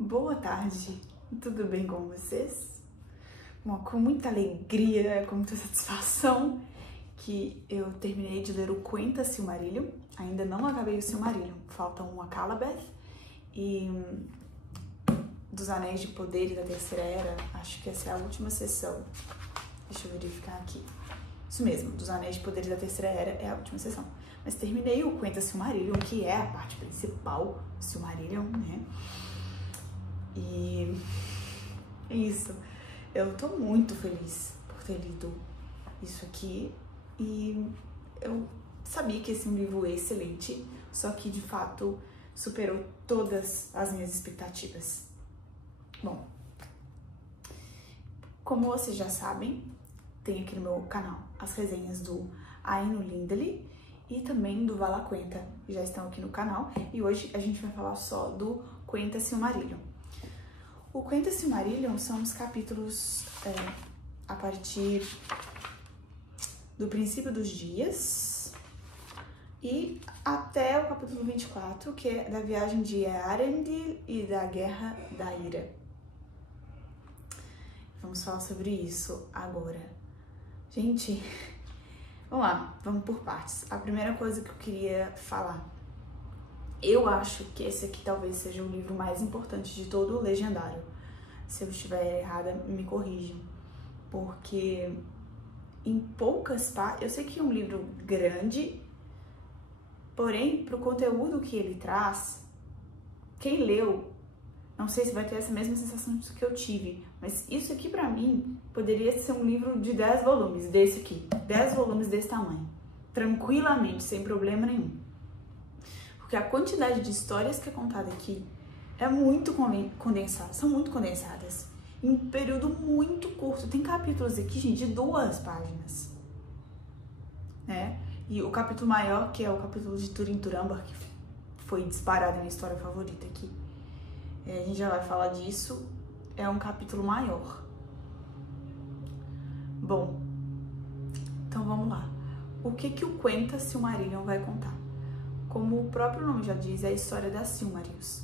Boa tarde, tudo bem com vocês? Bom, com muita alegria, com muita satisfação que eu terminei de ler o Quenta Silmarillion. Ainda não acabei o Silmarillion, faltam uma Cálabeth e dos Anéis de Poder e da Terceira Era, acho que essa é a última sessão. Deixa eu verificar aqui. Isso mesmo, dos Anéis de Poder e da Terceira Era é a última sessão. Mas terminei o Quenta Silmarillion, que é a parte principal do Silmarillion, né? E é isso. Eu tô muito feliz por ter lido isso aqui e eu sabia que esse é um livro excelente, só que de fato superou todas as minhas expectativas. Bom, como vocês já sabem, tem aqui no meu canal as resenhas do Aino Lindley e também do Vala Quenta, que já estão aqui no canal, e hoje a gente vai falar só do Quenta Silmarillion. O Quenta Silmarillion são os capítulos a partir do princípio dos dias e até o capítulo 24, que é da viagem de Eärendil e da Guerra da Ira. Vamos falar sobre isso agora. Gente, vamos lá, vamos por partes. A primeira coisa que eu queria falar, eu acho que esse aqui talvez seja o livro mais importante de todo o Legendário. Se eu estiver errada, me corrijam. Porque em poucas partes... Eu sei que é um livro grande, porém, pro conteúdo que ele traz, quem leu, não sei se vai ter essa mesma sensação que eu tive, mas isso aqui pra mim poderia ser um livro de 10 volumes, desse aqui. 10 volumes desse tamanho. Tranquilamente, sem problema nenhum. Porque a quantidade de histórias que é contada aqui é muito condensada, são muito condensadas, em um período muito curto. Tem capítulos aqui, gente, de 2 páginas, né? E o capítulo maior, que é o capítulo de Turin-Turambar, que foi disparado minha história favorita aqui, a gente já vai falar disso, é um capítulo maior. Bom, então vamos lá. O que o Quenta Silmarillion vai contar? Como o próprio nome já diz, é a história das Silmarils.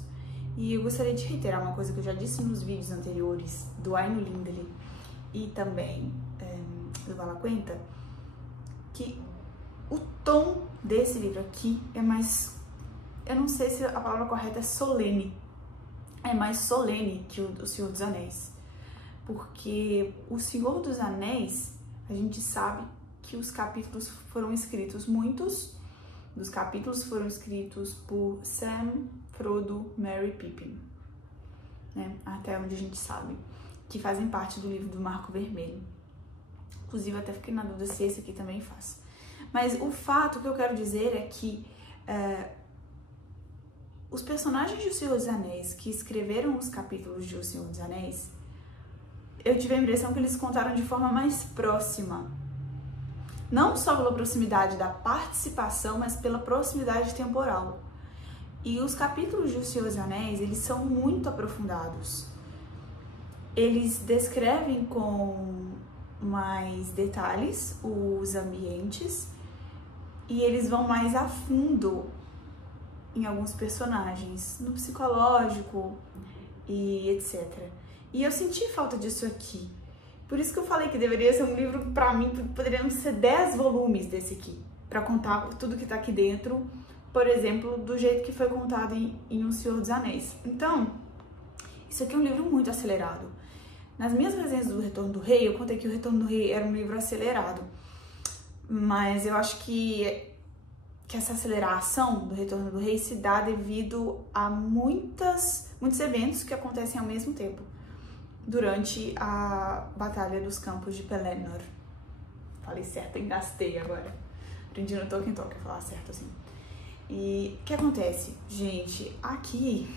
E eu gostaria de reiterar uma coisa que eu já disse nos vídeos anteriores do Aino Lindley e também do Vala Quenta, que o tom desse livro aqui é mais, eu não sei se a palavra correta é solene, é mais solene que o Senhor dos Anéis. Porque o Senhor dos Anéis, a gente sabe que os capítulos foram escritos, muitos dos capítulos foram escritos por Sam, Frodo, Merry e Pippin, né? Até onde a gente sabe, que fazem parte do livro do Marco Vermelho. Inclusive, até fiquei na dúvida se esse aqui também faz. Mas o fato que eu quero dizer é que os personagens de O Senhor dos Anéis que escreveram os capítulos de O Senhor dos Anéis, eu tive a impressão que eles contaram de forma mais próxima. Não só pela proximidade da participação, mas pela proximidade temporal. E os capítulos de O Senhor dos Anéis, eles são muito aprofundados. Eles descrevem com mais detalhes os ambientes e eles vão mais a fundo em alguns personagens, no psicológico e etc. E eu senti falta disso aqui. Por isso que eu falei que deveria ser um livro, pra mim, poderiam ser 10 volumes desse aqui, pra contar tudo que tá aqui dentro, por exemplo, do jeito que foi contado em O Senhor dos Anéis. Então, isso aqui é um livro muito acelerado. Nas minhas resenhas do Retorno do Rei, eu contei que o Retorno do Rei era um livro acelerado, mas eu acho que essa aceleração do Retorno do Rei se dá devido a muitos eventos que acontecem ao mesmo tempo durante a Batalha dos Campos de Pelennor. Falei certo, engastei agora. Aprendi no Tolkien Talk a falar certo assim. E o que acontece? Gente, aqui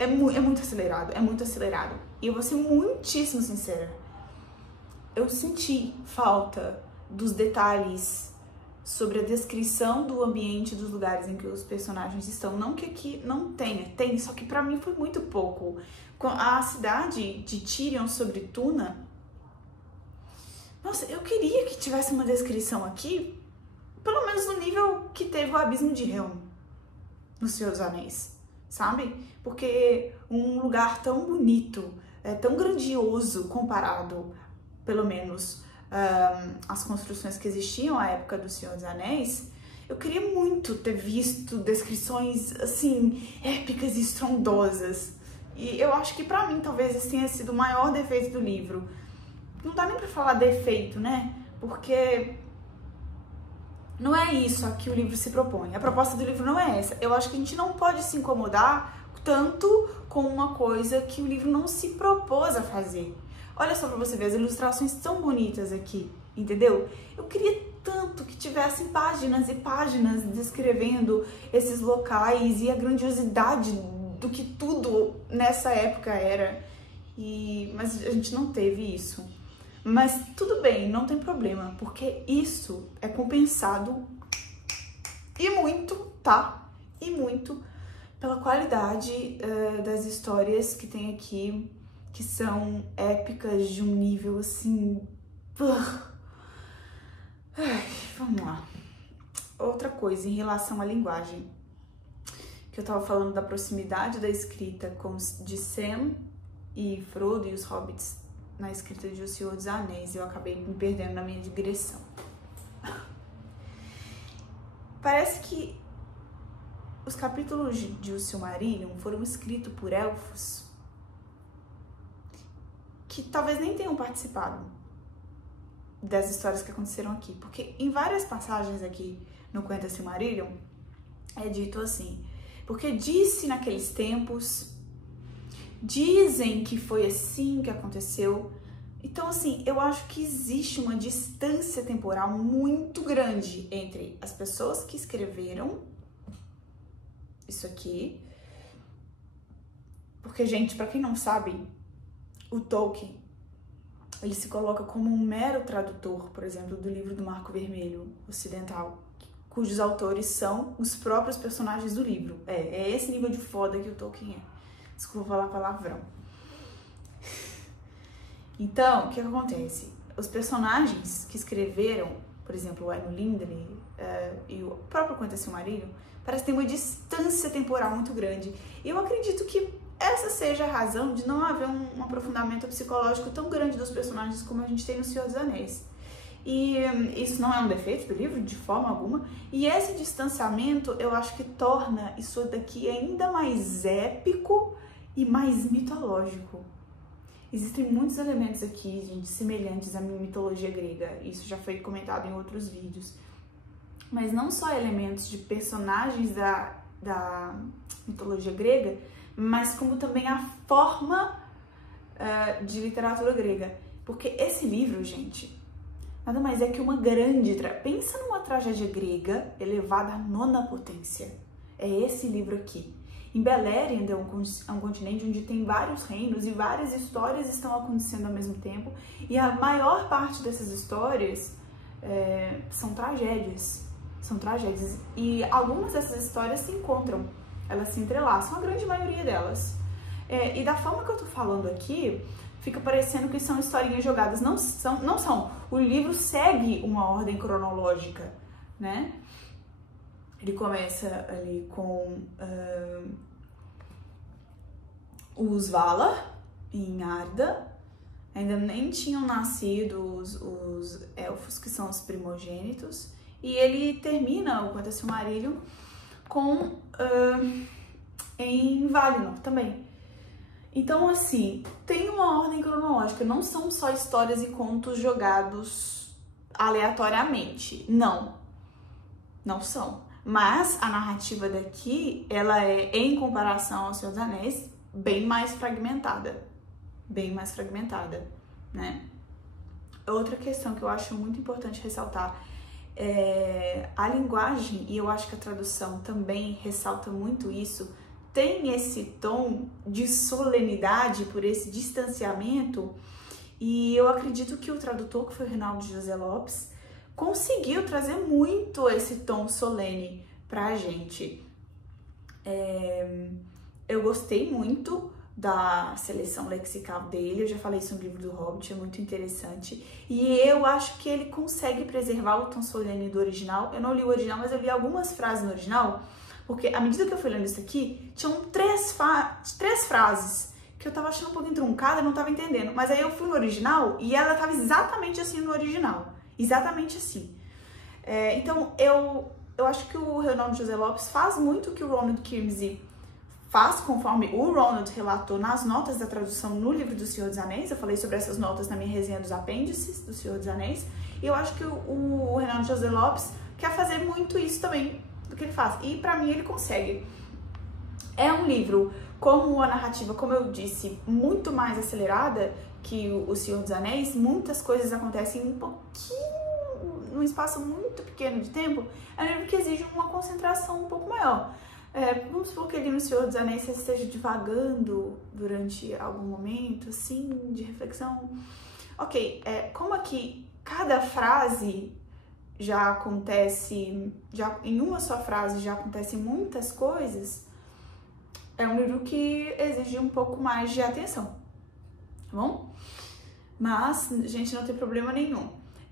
é muito acelerado, é muito acelerado. E eu vou ser muitíssimo sincera. Eu senti falta dos detalhes sobre a descrição do ambiente dos lugares em que os personagens estão. Não que aqui não tenha, tem, só que pra mim foi muito pouco. A cidade de Tirion sobre Tuna, nossa, eu queria que tivesse uma descrição aqui, pelo menos no nível que teve o Abismo de Helm no Senhor dos Anéis, sabe? porque um lugar tão bonito, tão grandioso comparado, pelo menos, às construções que existiam à época do Senhor dos Anéis, eu queria muito ter visto descrições, assim, épicas e estrondosas. E eu acho que pra mim talvez esse tenha sido o maior defeito do livro. Não dá nem pra falar defeito, né? Porque não é isso a que o livro se propõe. A proposta do livro não é essa. Eu acho que a gente não pode se incomodar tanto com uma coisa que o livro não se propôs a fazer. Olha só pra você ver, as ilustrações tão bonitas aqui, entendeu? Eu queria tanto que tivessem páginas e páginas descrevendo esses locais e a grandiosidade do que tudo nessa época era. Mas a gente não teve isso. Mas tudo bem, não tem problema, porque isso é compensado e muito, tá? E muito pela qualidade das histórias que tem aqui, que são épicas de um nível assim... Vamos lá. Outra coisa em relação à linguagem, que eu tava falando da proximidade da escrita de Sam e Frodo e os hobbits na escrita de O Senhor dos Anéis, eu acabei me perdendo na minha digressão. Parece que os capítulos de O Silmarillion foram escritos por elfos que talvez nem tenham participado das histórias que aconteceram aqui, porque em várias passagens aqui no Conta Silmarillion é dito assim: porque disse naqueles tempos, dizem que foi assim que aconteceu. Então, assim, eu acho que existe uma distância temporal muito grande entre as pessoas que escreveram isso aqui, porque, gente, pra quem não sabe, o Tolkien, ele se coloca como um mero tradutor, por exemplo, do livro do Marco Vermelho Ocidental, cujos autores são os próprios personagens do livro. É esse nível de foda que o Tolkien é. Desculpa falar palavrão. Então, o que acontece? Os personagens que escreveram, por exemplo, o Aino Lindley e o próprio Conta Silmarillion, parece ter uma distância temporal muito grande. E eu acredito que essa seja a razão de não haver um aprofundamento psicológico tão grande dos personagens como a gente tem no Senhor dos Anéis. E isso não é um defeito do livro, de forma alguma. E esse distanciamento, eu acho que torna isso daqui ainda mais épico e mais mitológico. Existem muitos elementos aqui, gente, semelhantes à mitologia grega. Isso já foi comentado em outros vídeos. Mas não só elementos de personagens da mitologia grega, mas como também a forma de literatura grega. Porque esse livro, gente, nada mais é que uma grande... Pensa numa tragédia grega elevada à 9ª potência. É esse livro aqui. Em Beleriand é um continente onde tem vários reinos e várias histórias estão acontecendo ao mesmo tempo. E a maior parte dessas histórias são tragédias. São tragédias. E algumas dessas histórias se encontram. Elas se entrelaçam, a grande maioria delas. E da forma que eu tô falando aqui, fica parecendo que são historinhas jogadas. Não são. O livro segue uma ordem cronológica, né? Ele começa ali com os Valar em Arda. Ainda nem tinham nascido os elfos, que são os primogênitos. E ele termina o Conta Silmarillion em Valinor também. Então, assim, tem uma ordem cronológica. Não são só histórias e contos jogados aleatoriamente. Não são. Mas a narrativa daqui, ela é, em comparação ao Senhor dos Anéis, bem mais fragmentada. Bem mais fragmentada, né? Outra questão que eu acho muito importante ressaltar é a linguagem, e eu acho que a tradução também ressalta muito isso, tem esse tom de solenidade por esse distanciamento, e eu acredito que o tradutor, que foi o Reinaldo José Lopes, conseguiu trazer muito esse tom solene pra gente. Eu gostei muito da seleção lexical dele, eu já falei isso no livro do Hobbit, é muito interessante. E eu acho que ele consegue preservar o tom solene do original. Eu não li o original, mas eu li algumas frases no original, Porque à medida que eu fui lendo isso aqui, tinham três frases que eu tava achando um pouquinho truncada e não tava entendendo. Mas aí eu fui no original e ela tava exatamente assim no original. Exatamente assim. Então, eu acho que o Ronald José Lopes faz muito o que o Ronald Kimsey faz, conforme o Ronald relatou nas notas da tradução no livro do Senhor dos Anéis. Eu falei sobre essas notas na minha resenha dos apêndices do Senhor dos Anéis. E eu acho que o Ronald José Lopes quer fazer muito isso também do que ele faz. E pra mim ele consegue. É um livro, como a narrativa, como eu disse, muito mais acelerada que o Senhor dos Anéis. Muitas coisas acontecem um pouquinho, num espaço muito pequeno de tempo. É um livro que exige uma concentração um pouco maior. Vamos supor que ali no Senhor dos Anéis você esteja divagando durante algum momento, assim, de reflexão. Ok, como aqui cada frase já acontece, em uma só frase já acontecem muitas coisas, é um livro que exige um pouco mais de atenção, tá bom? Mas, gente, não tem problema nenhum.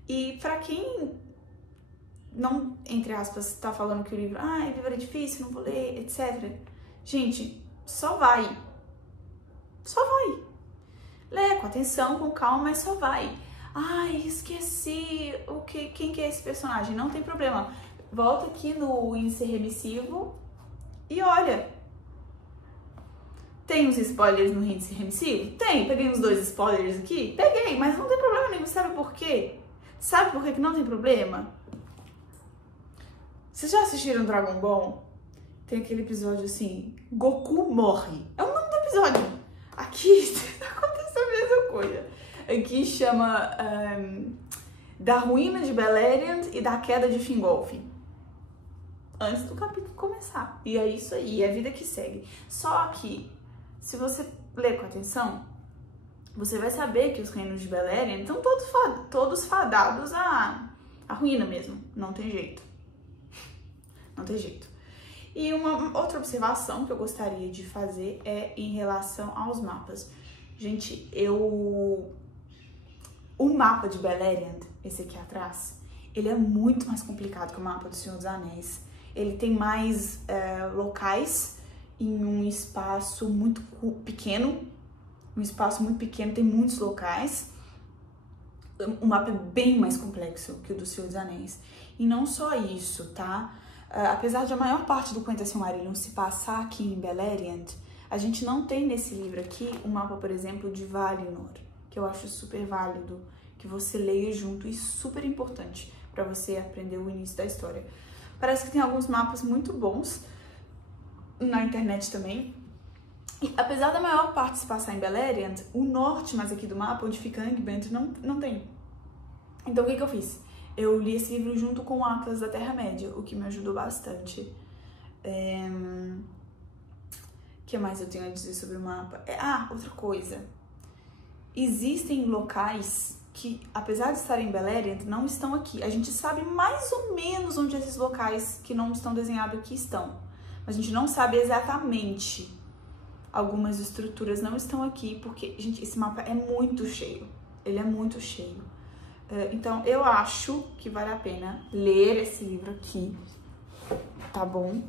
E pra quem não, entre aspas, tá falando que o livro, o livro é difícil, não vou ler, etc. Gente, só vai. Só vai. Lê com atenção, com calma, mas só vai. Esqueci quem que é esse personagem. Não tem problema. Volta aqui no índice remissivo e olha. Tem uns spoilers no índice remissivo? Tem. Peguei uns 2 spoilers aqui? Peguei, mas não tem problema nenhum. Sabe por quê? Sabe por que não tem problema? Vocês já assistiram Dragon Ball? Tem aquele episódio assim, Goku morre. É o nome do episódio. Aqui aconteceu a mesma coisa. Aqui chama Da Ruína de Beleriand e da Queda de Fingolfin. Antes do capítulo começar. E é isso aí, é a vida que segue. Só que, se você ler com atenção, você vai saber que os reinos de Beleriand estão todos fadados à ruína mesmo. Não tem jeito. Não tem jeito. E uma outra observação que eu gostaria de fazer é em relação aos mapas. Gente, o mapa de Beleriand, esse aqui atrás, ele é muito mais complicado que o mapa do Senhor dos Anéis. Ele tem mais locais em um espaço muito pequeno. Um espaço muito pequeno, tem muitos locais. O mapa é bem mais complexo que o do Senhor dos Anéis. E não só isso, tá? Apesar de a maior parte do Quenta Silmarillion se passar aqui em Beleriand, a gente não tem nesse livro aqui um mapa, por exemplo, de Valinor, que eu acho super válido, que você leia junto e super importante para você aprender o início da história. Parece que tem alguns mapas muito bons na internet também. E apesar da maior parte se passar em Beleriand, o norte mais aqui do mapa, onde fica Angband, não tem. Então o que eu fiz? Eu li esse livro junto com o Atlas da Terra-média, o que me ajudou bastante. O que mais eu tenho a dizer sobre o mapa? Outra coisa. Existem locais que, apesar de estarem em Beleriand, não estão aqui. A gente sabe mais ou menos onde esses locais que não estão desenhados aqui estão. Mas a gente não sabe exatamente. Algumas estruturas não estão aqui, porque, gente, esse mapa é muito cheio. Ele é muito cheio. Então, eu acho que vale a pena ler esse livro aqui, tá bom?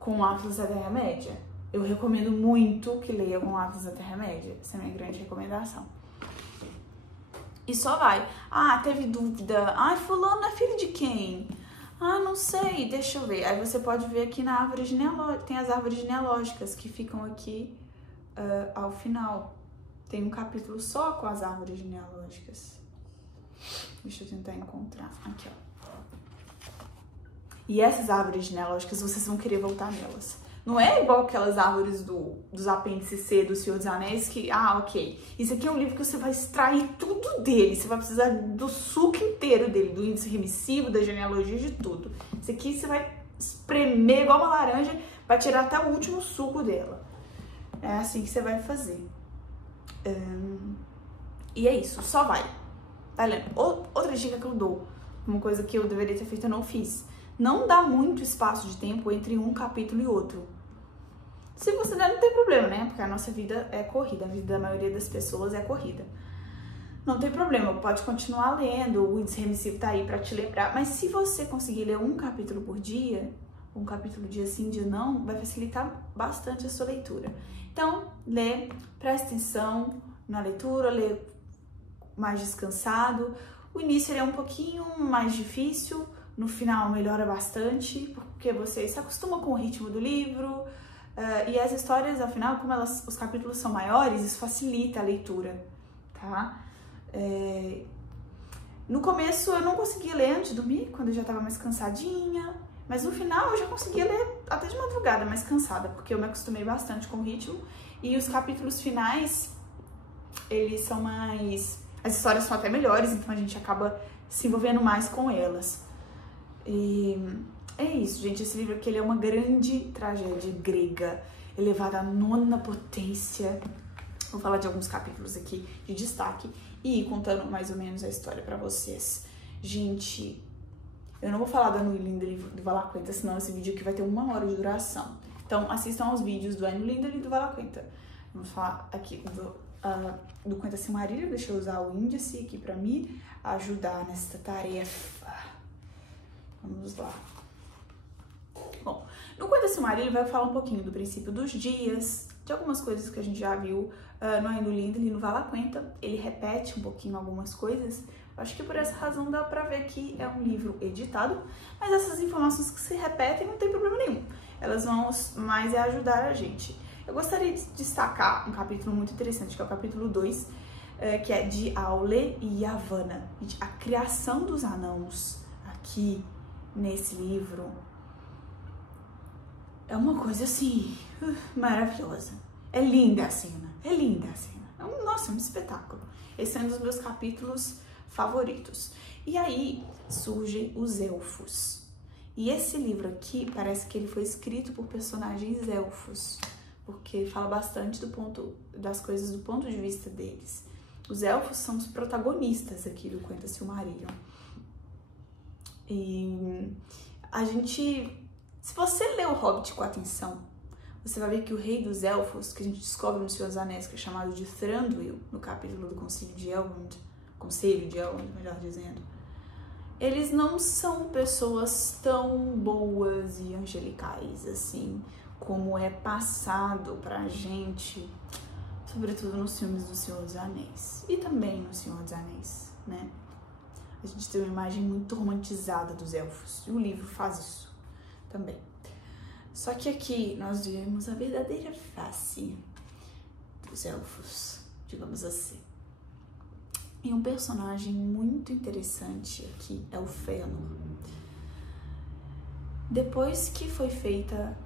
Com o Atlas da Terra-média. Eu recomendo muito que leia com o Atlas da Terra-média. Essa é a minha grande recomendação. E só vai. Teve dúvida. Fulano é filho de quem? Não sei, deixa eu ver. Aí você pode ver aqui na árvore genealógica. Tem as árvores genealógicas que ficam aqui ao final. Tem um capítulo só com as árvores genealógicas. Deixa eu tentar encontrar. Aqui, ó. E essas árvores genealógicas, vocês vão querer voltar nelas. Não é igual aquelas árvores dos apêndices C do Senhor dos Anéis que, ok. Isso aqui é um livro que você vai extrair tudo dele. Você vai precisar do suco inteiro dele, do índice remissivo, da genealogia, de tudo. Isso aqui você vai espremer igual uma laranja para tirar até o último suco dela. É assim que você vai fazer. E é isso, só vai. Tá lendo? Outra dica que eu dou, uma coisa que eu deveria ter feito, eu não fiz. Não dá muito espaço de tempo entre um capítulo e outro. Se você der, não tem problema, né? Porque a nossa vida é corrida, a vida da maioria das pessoas é corrida. Não tem problema, pode continuar lendo, o índice remissivo tá aí pra te lembrar. Mas se você conseguir ler um capítulo por dia, um capítulo dia sim, dia não, vai facilitar bastante a sua leitura. Então, lê, presta atenção na leitura, lê mais descansado. O início ele é um pouquinho mais difícil, no final melhora bastante, porque você se acostuma com o ritmo do livro, e as histórias, afinal, como os capítulos são maiores, isso facilita a leitura, tá? No começo eu não conseguia ler antes de dormir, quando eu já estava mais cansadinha, mas no final eu já conseguia ler até de madrugada, mais cansada, porque eu me acostumei bastante com o ritmo, e os capítulos finais, eles são mais... As histórias são até melhores, então a gente acaba se envolvendo mais com elas. E é isso, gente. Esse livro aqui ele é uma grande tragédia grega, elevada à 9ª potência. Vou falar de alguns capítulos aqui de destaque e ir contando mais ou menos a história pra vocês. Gente, eu não vou falar da Anne Lindley do Valaquenta, senão esse vídeo aqui vai ter 1 hora de duração. Então assistam aos vídeos do Anne Lindley e do Valaquenta. Vamos falar aqui do Quenta Silmarillion. Deixa eu usar o índice aqui pra me ajudar nesta tarefa. Vamos lá. Bom, no Quenta Silmarillion vai falar um pouquinho do princípio dos dias, de algumas coisas que a gente já viu no Anne Lindley e no Valaquenta. Ele repete um pouquinho algumas coisas. Acho que por essa razão dá pra ver que é um livro editado, mas essas informações que se repetem não tem problema nenhum. Elas vão mais ajudar a gente. Eu gostaria de destacar um capítulo muito interessante, que é o capítulo 2, que é de Aule e Yavanna. A criação dos anãos aqui nesse livro é uma coisa assim, maravilhosa. É linda a cena, é linda a cena. Nossa, é um espetáculo. Esse é um dos meus capítulos favoritos. E aí surgem os elfos. E esse livro aqui parece que ele foi escrito por personagens elfos, porque fala bastante das coisas do ponto de vista deles. Os elfos são os protagonistas aqui do Quenta Silmarillion. E a gente... Se você ler o Hobbit com atenção, você vai ver que o rei dos elfos, que a gente descobre no Senhor dos Anéis, que é chamado de Thranduil, no capítulo do Conselho de Elrond, melhor dizendo, eles não são pessoas tão boas e angelicais assim, como é passado pra gente, sobretudo nos filmes do Senhor dos Anéis, e também no Senhor dos Anéis, né? A gente tem uma imagem muito romantizada dos elfos, e o livro faz isso também. Só que aqui nós vemos a verdadeira face dos elfos, digamos assim. E um personagem muito interessante aqui é o Fëanor. Depois que foi feita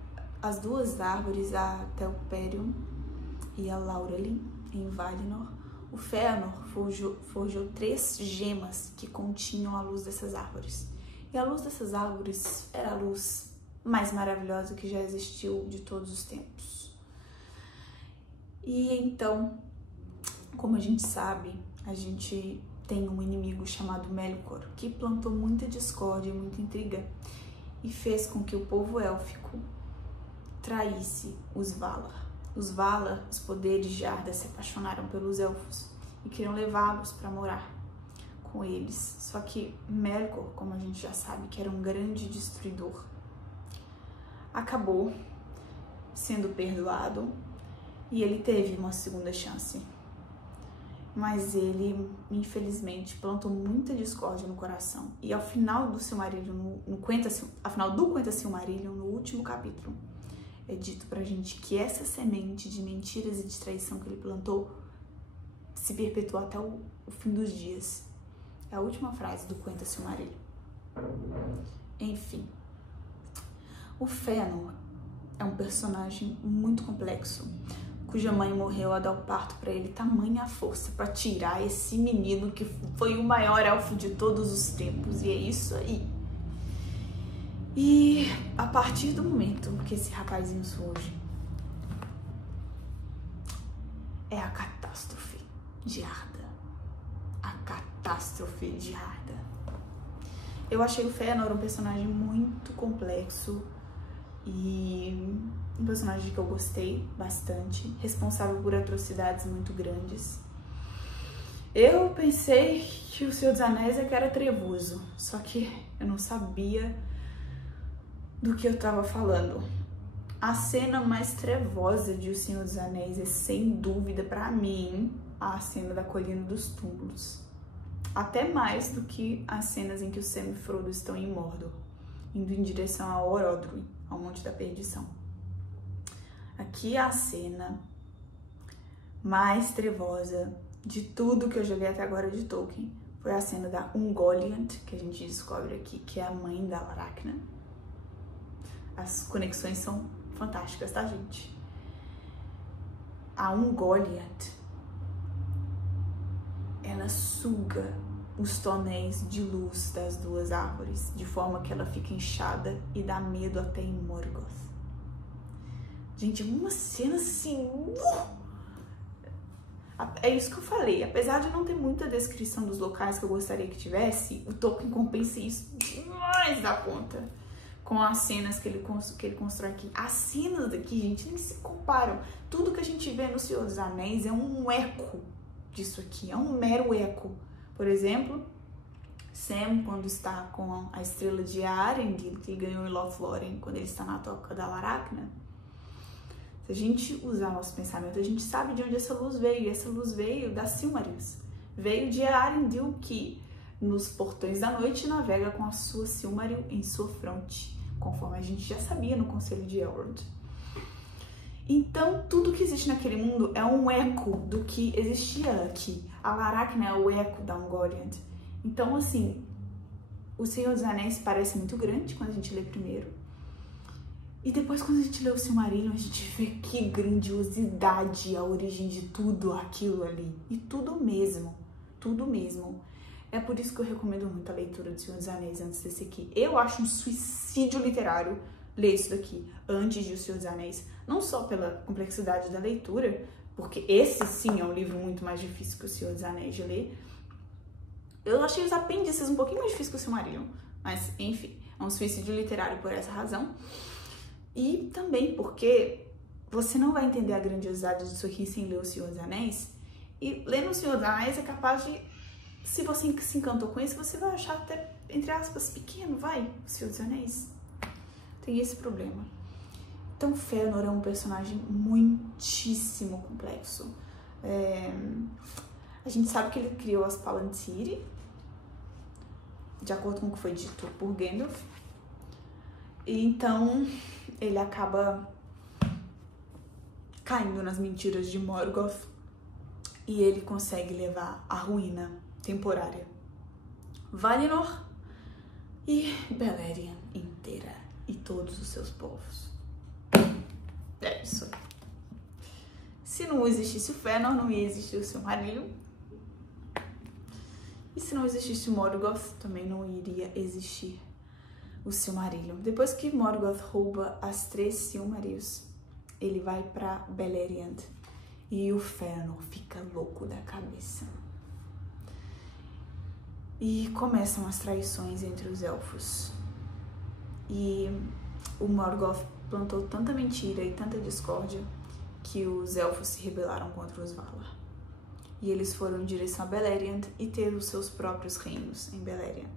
as 2 árvores, a Telperion e a Laurelin, em Valinor, o Fëanor forjou 3 gemas que continham a luz dessas árvores. E a luz dessas árvores era a luz mais maravilhosa que já existiu de todos os tempos. E então, como a gente sabe, a gente tem um inimigo chamado Melkor, que plantou muita discórdia e muita intriga e fez com que o povo élfico traísse os Valar. Os Valar, os poderes de Arda, se apaixonaram pelos elfos e queriam levá-los para morar com eles. Só que Melkor, como a gente já sabe, que era um grande destruidor, acabou sendo perdoado e ele teve uma segunda chance. Mas ele, infelizmente, plantou muita discórdia no coração. E ao final do Silmarillion, afinal do Quenta Silmarillion, no último capítulo, é dito pra gente que essa semente de mentiras e de traição que ele plantou se perpetuou até o fim dos dias. É a última frase do Quenta Silmarillion. Enfim, o Fëanor é um personagem muito complexo, cuja mãe morreu a dar o parto pra ele, tamanha a força pra tirar esse menino que foi o maior elfo de todos os tempos. E é isso aí. E a partir do momento que esse rapazinho surge, é a catástrofe de Arda. A catástrofe de Arda. Eu achei o Fëanor um personagem muito complexo e um personagem que eu gostei bastante, responsável por atrocidades muito grandes. Eu pensei que o Senhor dos Anéis é que era trevoso, só que eu não sabia do que eu tava falando. A cena mais trevosa de O Senhor dos Anéis é, sem dúvida, pra mim, a cena da Colina dos Túmulos. Até mais do que as cenas em que o Sam e Frodo estão em Mordor, indo em direção a Orodruin, ao Monte da Perdição. Aqui a cena mais trevosa de tudo que eu já vi até agora de Tolkien foi a cena da Ungoliant, que a gente descobre aqui que é a mãe da Aracna. As conexões são fantásticas, tá, gente? A Ungoliant, ela suga os tonéis de luz das duas árvores, de forma que ela fica inchada e dá medo até em Morgoth. Gente, uma cena assim... É isso que eu falei, apesar de não ter muita descrição dos locais que eu gostaria que tivesse, o Tolkien compensa isso demais da conta com as cenas que ele constrói aqui. As cenas daqui, gente, nem se comparam. Tudo que a gente vê no Senhor dos Anéis é um eco disso aqui, é um mero eco. Por exemplo, Sam, quando está com a estrela de Arendil, que ele ganhou em Lothlórien, quando ele está na Toca da Aracna, se a gente usar nosso pensamento, a gente sabe de onde essa luz veio. E essa luz veio das Silmarils. Veio de Arendil, que nos portões da noite navega com a sua Silmaril em sua fronte, conforme a gente já sabia no Conselho de Elrond. Então, tudo que existe naquele mundo é um eco do que existia aqui. A Aracna é o eco da Ungoliant. Então, assim, O Senhor dos Anéis parece muito grande quando a gente lê primeiro. E depois, quando a gente lê o Silmarillion, a gente vê que grandiosidade, a origem de tudo aquilo ali. E tudo mesmo, tudo mesmo. É por isso que eu recomendo muito a leitura do Senhor dos Anéis antes desse aqui. Eu acho um suicídio literário ler isso daqui antes de O Senhor dos Anéis. Não só pela complexidade da leitura, porque esse sim é um livro muito mais difícil que O Senhor dos Anéis de ler. Eu achei os apêndices um pouquinho mais difíceis que o Silmarillion. Mas, enfim, é um suicídio literário por essa razão. E também porque você não vai entender a grandiosidade disso aqui sem ler O Senhor dos Anéis. E lendo O Senhor dos Anéis é capaz de, se você se encantou com isso, você vai achar até, entre aspas, pequeno, vai, O Senhor dos Anéis. Tem esse problema. Então, Fëanor é um personagem muitíssimo complexo. A gente sabe que ele criou as Palantiri, de acordo com o que foi dito por Gandalf. E então, ele acaba caindo nas mentiras de Morgoth e ele consegue levar a ruína temporária Valinor e Beleriand inteira e todos os seus povos. É isso. Se não existisse o Fëanor, não ia existir o Silmarillion. E se não existisse Morgoth, também não iria existir o Silmarillion. Depois que Morgoth rouba as 3 Silmarils, ele vai pra Beleriand e o Fëanor fica louco da cabeça. E começam as traições entre os elfos. E o Morgoth plantou tanta mentira e tanta discórdia que os elfos se rebelaram contra os Valar. E eles foram em direção a Beleriand e ter os seus próprios reinos em Beleriand.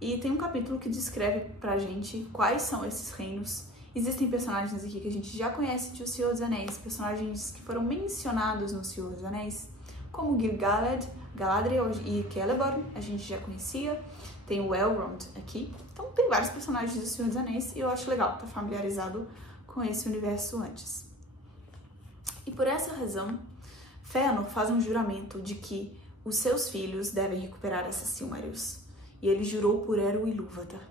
E tem um capítulo que descreve pra gente quais são esses reinos. Existem personagens aqui que a gente já conhece de O Senhor dos Anéis, personagens que foram mencionados no Senhor dos Anéis, como Gil-galad, Galadriel e Celeborn, a gente já conhecia. Tem o Elrond aqui. Então tem vários personagens do Senhor dos Anéis e eu acho legal estar familiarizado com esse universo antes. E por essa razão, Fëanor faz um juramento de que os seus filhos devem recuperar essas Silmarils. E ele jurou por Eru e Ilúvatar.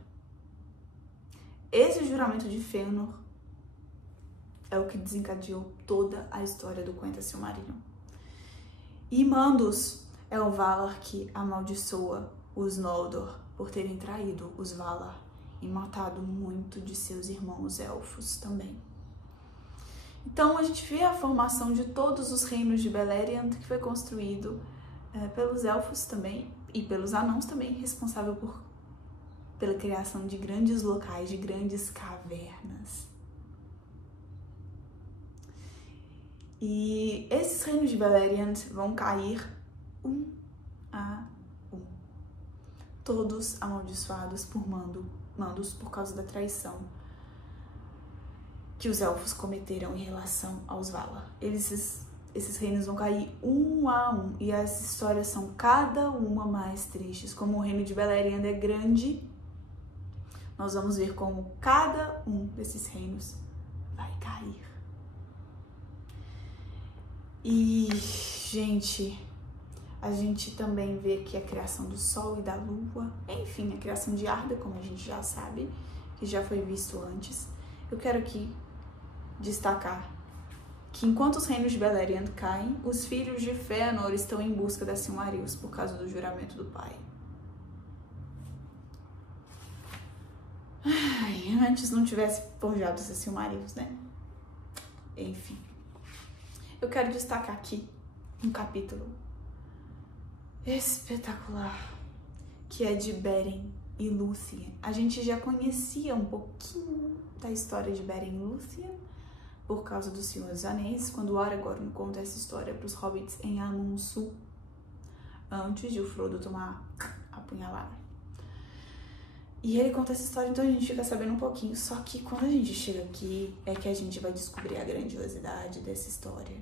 Esse juramento de Fëanor é o que desencadeou toda a história do Quenta Silmarillion. E Mandos é o Valar que amaldiçoa os Noldor por terem traído os Valar e matado muito de seus irmãos elfos também. Então a gente vê a formação de todos os reinos de Beleriand, que foi construído pelos elfos também e pelos anãos também, responsável pela criação de grandes locais, de grandes cavernas. E esses reinos de Beleriand vão cair um a um, todos amaldiçoados por mando Mandos por causa da traição que os elfos cometeram em relação aos Valar. Esses reinos vão cair um a um, e as histórias são cada uma mais tristes. Como o reino de Beleriand é grande, nós vamos ver como cada um desses reinos vai cair. E, gente, a gente também vê aqui a criação do Sol e da Lua, enfim, a criação de Arda, como a gente já sabe, que já foi visto antes. Eu quero aqui destacar que enquanto os reinos de Beleriand caem, os filhos de Fëanor estão em busca da Silmarils por causa do juramento do pai. Ai, antes não tivesse forjado esses Silmarils, né? Enfim. Eu quero destacar aqui um capítulo espetacular, que é de Beren e Lúthien. A gente já conhecia um pouquinho da história de Beren e Lúthien por causa do Senhor dos Anéis, quando Aragorn conta essa história para os hobbits em Amon Sú, antes de o Frodo tomar a punhalada. E ele conta essa história, então a gente fica sabendo um pouquinho. Só que quando a gente chega aqui, é que a gente vai descobrir a grandiosidade dessa história.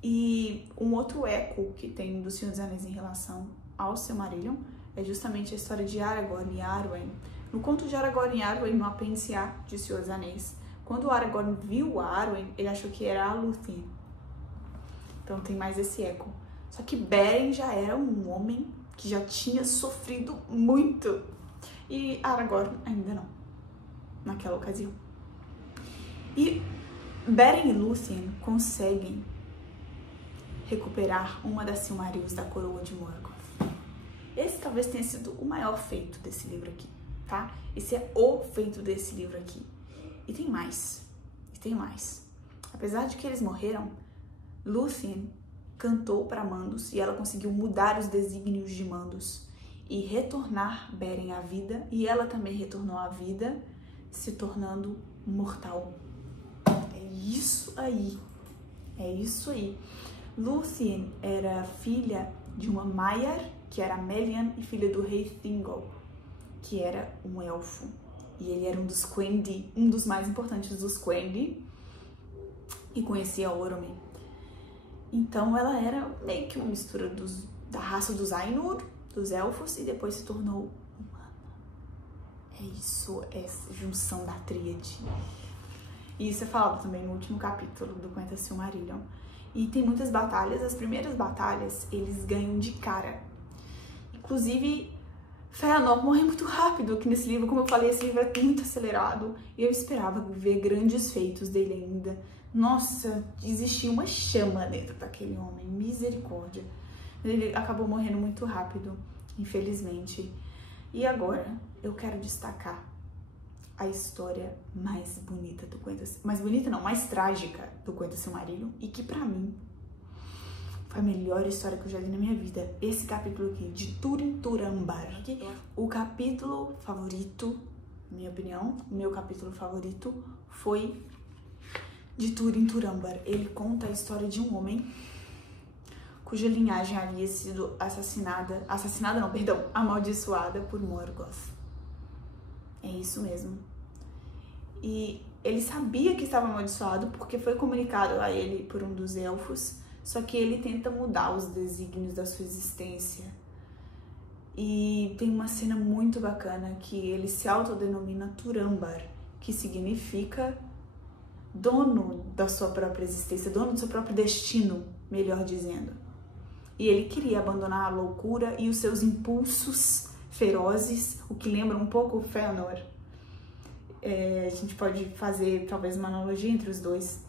E um outro eco que tem do Senhor dos Anéis em relação ao Silmarillion é justamente a história de Aragorn e Arwen. No conto de Aragorn e Arwen, no apêndice A de Senhor dos Anéis, quando o Aragorn viu a Arwen, ele achou que era a Lúthien. Então tem mais esse eco. Só que Beren já era um homem que já tinha sofrido muito. E Aragorn ainda não, naquela ocasião. E Beren e Lúthien conseguem recuperar uma das Silmarils da coroa de Morgoth. Esse talvez tenha sido o maior feito desse livro aqui, tá? Esse é o feito desse livro aqui. E tem mais. Apesar de que eles morreram, Lúthien cantou para Mandos e ela conseguiu mudar os desígnios de Mandos e retornar Beren à vida, e ela também retornou à vida, se tornando mortal. É isso aí. Lúthien era filha de uma Maiar, que era Melian, e filha do rei Thingol, que era um elfo. E ele era um dos Quendi, um dos mais importantes dos Quendi, e conhecia Oromin. Então ela era meio que uma mistura da raça dos Ainur, dos elfos, e depois se tornou humana. É isso, é junção da tríade. E isso é falado também no último capítulo do Quenta Silmarillion. E tem muitas batalhas. As primeiras batalhas, eles ganham de cara. Inclusive, Fëanor morre muito rápido aqui nesse livro. Como eu falei, esse livro é muito acelerado. E eu esperava ver grandes feitos dele ainda. Nossa, existia uma chama dentro daquele homem. Misericórdia. Ele acabou morrendo muito rápido, infelizmente. E agora, eu quero destacar a história mais bonita do Quenta... Mais bonita não, mais trágica do Quenta Silmarillion. E que pra mim foi a melhor história que eu já li na minha vida. Esse capítulo aqui, de Turin Turambar. O capítulo favorito, na minha opinião, o meu capítulo favorito foi de Turin Turambar. Ele conta a história de um homem cuja linhagem havia sido amaldiçoada por Morgoth. É isso mesmo. E ele sabia que estava amaldiçoado porque foi comunicado a ele por um dos elfos, só que ele tenta mudar os desígnios da sua existência. E tem uma cena muito bacana que ele se autodenomina Turambar, que significa dono da sua própria existência, dono do seu próprio destino, melhor dizendo. E ele queria abandonar a loucura e os seus impulsos ferozes, o que lembra um pouco o Fëanor. A gente pode fazer talvez uma analogia entre os dois.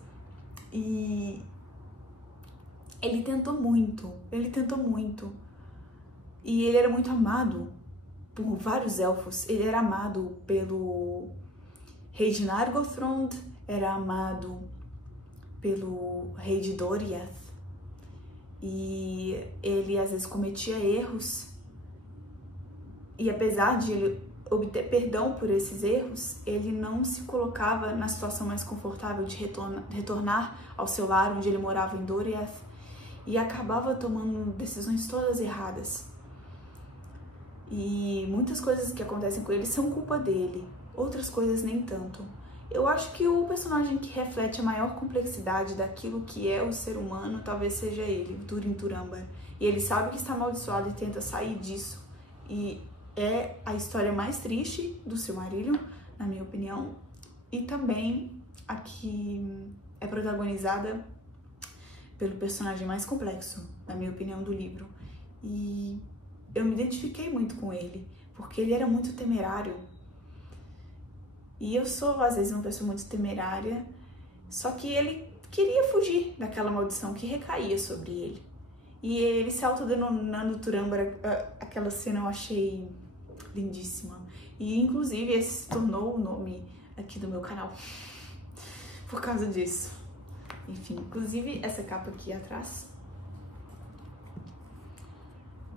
E ele tentou muito. E ele era muito amado por vários elfos. Ele era amado pelo rei de Nargothrond, era amado pelo rei de Doriath. E ele às vezes cometia erros. E apesar de ele obter perdão por esses erros, ele não se colocava na situação mais confortável de retornar ao seu lar, onde ele morava em Doriath, e acabava tomando decisões todas erradas. E muitas coisas que acontecem com ele são culpa dele, outras coisas nem tanto. Eu acho que o personagem que reflete a maior complexidade daquilo que é o ser humano talvez seja ele, o Turin Turambar. E ele sabe que está amaldiçoado e tenta sair disso. E é a história mais triste do Silmarillion, na minha opinião. E também a que é protagonizada pelo personagem mais complexo, na minha opinião, do livro. E eu me identifiquei muito com ele, porque ele era muito temerário. E eu sou, às vezes, uma pessoa muito temerária, só que ele queria fugir daquela maldição que recaía sobre ele. E ele se autodenominando Turambar, aquela cena eu achei lindíssima. E, inclusive, esse se tornou o nome aqui do meu canal, por causa disso. Enfim, inclusive, essa capa aqui atrás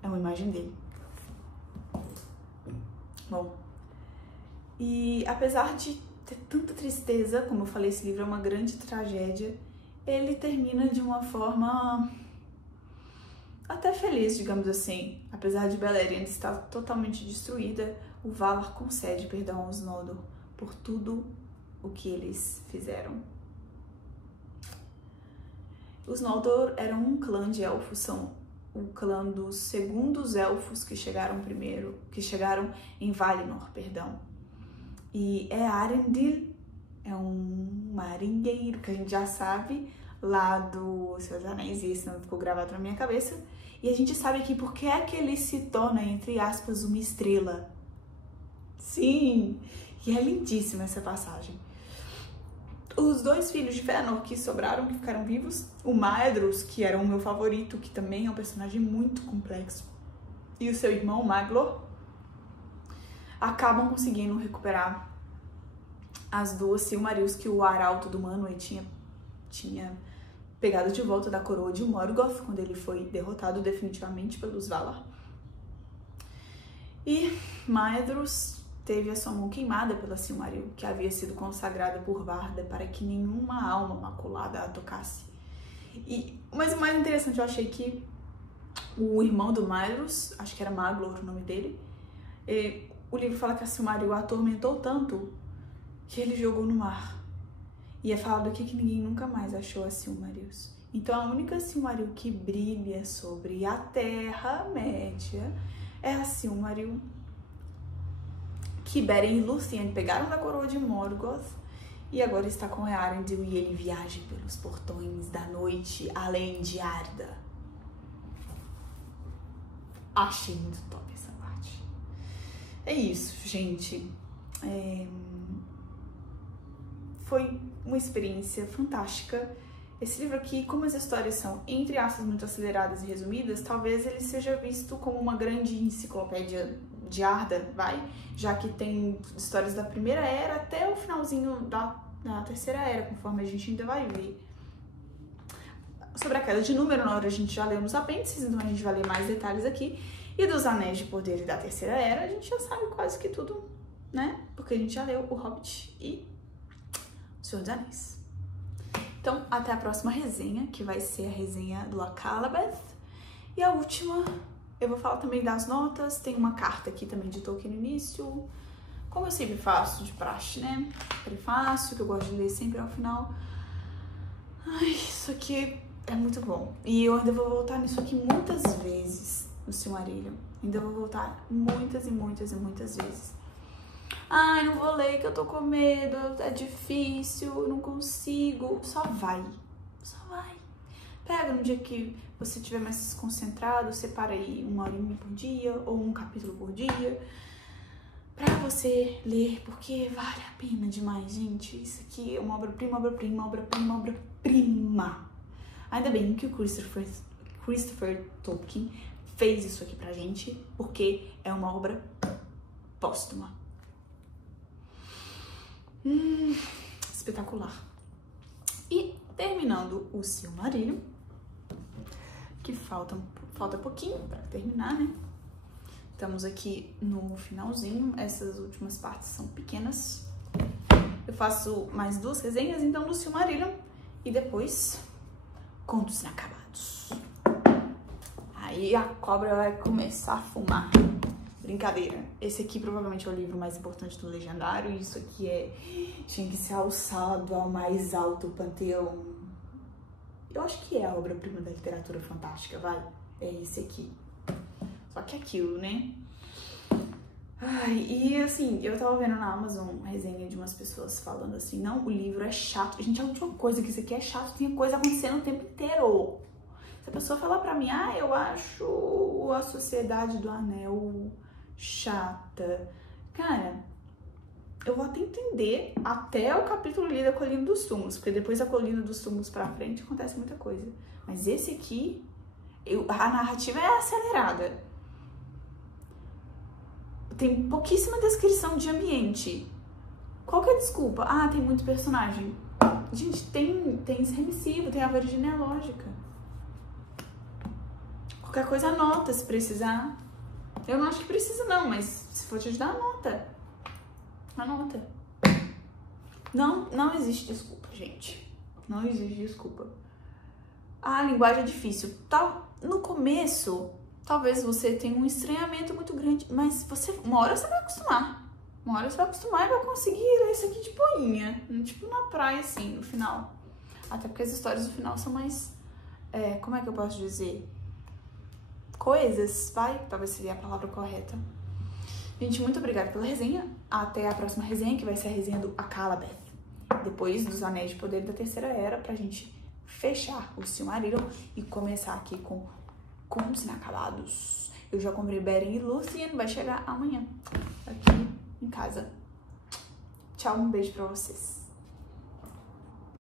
é uma imagem dele. Bom, e apesar de ter tanta tristeza, como eu falei, esse livro é uma grande tragédia, ele termina de uma forma até feliz, digamos assim. Apesar de Beleriand estar totalmente destruída, o Valar concede perdão aos Noldor por tudo o que eles fizeram. Os Noldor eram um clã de elfos, são o clã dos segundos elfos que chegaram em Valinor, perdão. E Arendil é um marinheiro que a gente já sabe lá do Senhor dos Anéis, e esse não ficou gravado na minha cabeça. E a gente sabe aqui por que é que ele se torna, entre aspas, uma estrela. Sim! E é lindíssima essa passagem. Os dois filhos de Fëanor que sobraram, que ficaram vivos, o Maedhros, que era o meu favorito, que também é um personagem muito complexo, e o seu irmão, Maglor, acabam conseguindo recuperar as duas Silmarils que o Arauto do Manwë tinha pegado de volta da coroa de Morgoth, quando ele foi derrotado definitivamente pelos Valar. E Maedhros teve a sua mão queimada pela Silmaril, que havia sido consagrada por Varda para que nenhuma alma maculada a tocasse. Mas o mais interessante, eu achei que o irmão do Maedhros, acho que era Maglor o nome dele, o livro fala que a Silmaril a atormentou tanto que ele jogou no mar. E é falado aqui que ninguém nunca mais achou a Silmarils. Então a única Silmaril que brilha sobre a Terra-média é a Silmaril que Beren e Lúthien pegaram da coroa de Morgoth e agora está com Eärendil, e ele viaja pelos portões da noite além de Arda. Achei muito top essa parte. É isso, gente. Foi uma experiência fantástica. Esse livro aqui, como as histórias são, entre aspas, muito aceleradas e resumidas, talvez ele seja visto como uma grande enciclopédia de Arda, já que tem histórias da Primeira Era até o finalzinho da Terceira Era, conforme a gente ainda vai ver. Sobre a Queda de Númenor, a gente já leu nos apêndices, então a gente vai ler mais detalhes aqui. E dos Anéis de Poder da Terceira Era, a gente já sabe quase que tudo, né? Porque a gente já leu O Hobbit e O Senhor dos Anéis. Então, até a próxima resenha, que vai ser a resenha do Akallabeth. E a última, eu vou falar também das notas. Tem uma carta aqui também de Tolkien no início. Como eu sempre faço, de praxe, né? Prefácio, que eu gosto de ler sempre ao final. Ai, isso aqui é muito bom. E eu ainda vou voltar nisso aqui muitas vezes, no Silmarillion. Ainda vou voltar muitas e muitas e muitas vezes. Ai, não vou ler que eu tô com medo, é difícil, eu não consigo. Só vai. Só vai. Pega no dia que você estiver mais desconcentrado, separa aí 1 horinha por dia ou um capítulo por dia pra você ler, porque vale a pena demais, gente. Isso aqui é uma obra-prima, obra-prima, obra-prima, obra-prima. Ainda bem que o Christopher Tolkien fez isso aqui pra gente, porque é uma obra póstuma. Espetacular. E terminando o Silmarillion, que falta pouquinho para terminar, né? Estamos aqui no finalzinho, essas últimas partes são pequenas. Eu faço mais 2 resenhas, então, do Silmarillion, e depois Contos Inacabados. Aí a cobra vai começar a fumar. Brincadeira. Esse aqui provavelmente é o livro mais importante do Legendário. E isso aqui tinha que ser alçado ao mais alto panteão. Eu acho que é a obra-prima da literatura fantástica, vai. É esse aqui. Só que é aquilo, né? Ai, e assim, eu tava vendo na Amazon uma resenha de umas pessoas falando assim, não, o livro é chato. Gente, a última coisa que isso aqui é chato, tem coisa acontecendo o tempo inteiro. Se a pessoa falar pra mim, eu acho a Sociedade do Anel chata. Cara, eu vou até entender até o capítulo ali da Colina dos Túmulos, porque depois da Colina dos Túmulos pra frente acontece muita coisa. Mas esse aqui, a narrativa é acelerada. Tem pouquíssima descrição de ambiente. Qual que é a desculpa? Tem muito personagem. Gente, tem remissivo, tem árvore genealógica. Qualquer coisa anota se precisar. Eu não acho que precisa não, mas se for te ajudar, anota. Anota. Não existe desculpa, gente. Não existe desculpa. A linguagem é difícil. No começo, talvez você tenha um estranhamento muito grande, mas uma hora você vai acostumar. Uma hora você vai acostumar e vai conseguir ler isso aqui de boinha. Tipo na praia, assim, no final. Até porque as histórias do final são mais... como é que eu posso dizer? Coisas, talvez seria a palavra correta. Gente, muito obrigada pela resenha. Até a próxima resenha, que vai ser a resenha do Akallabêth. Depois dos Anéis de Poder da Terceira Era, pra gente fechar o Silmarillion e começar aqui com Contos Inacabados. Eu já comprei Beren e Lúthien, vai chegar amanhã aqui em casa. Tchau, um beijo pra vocês.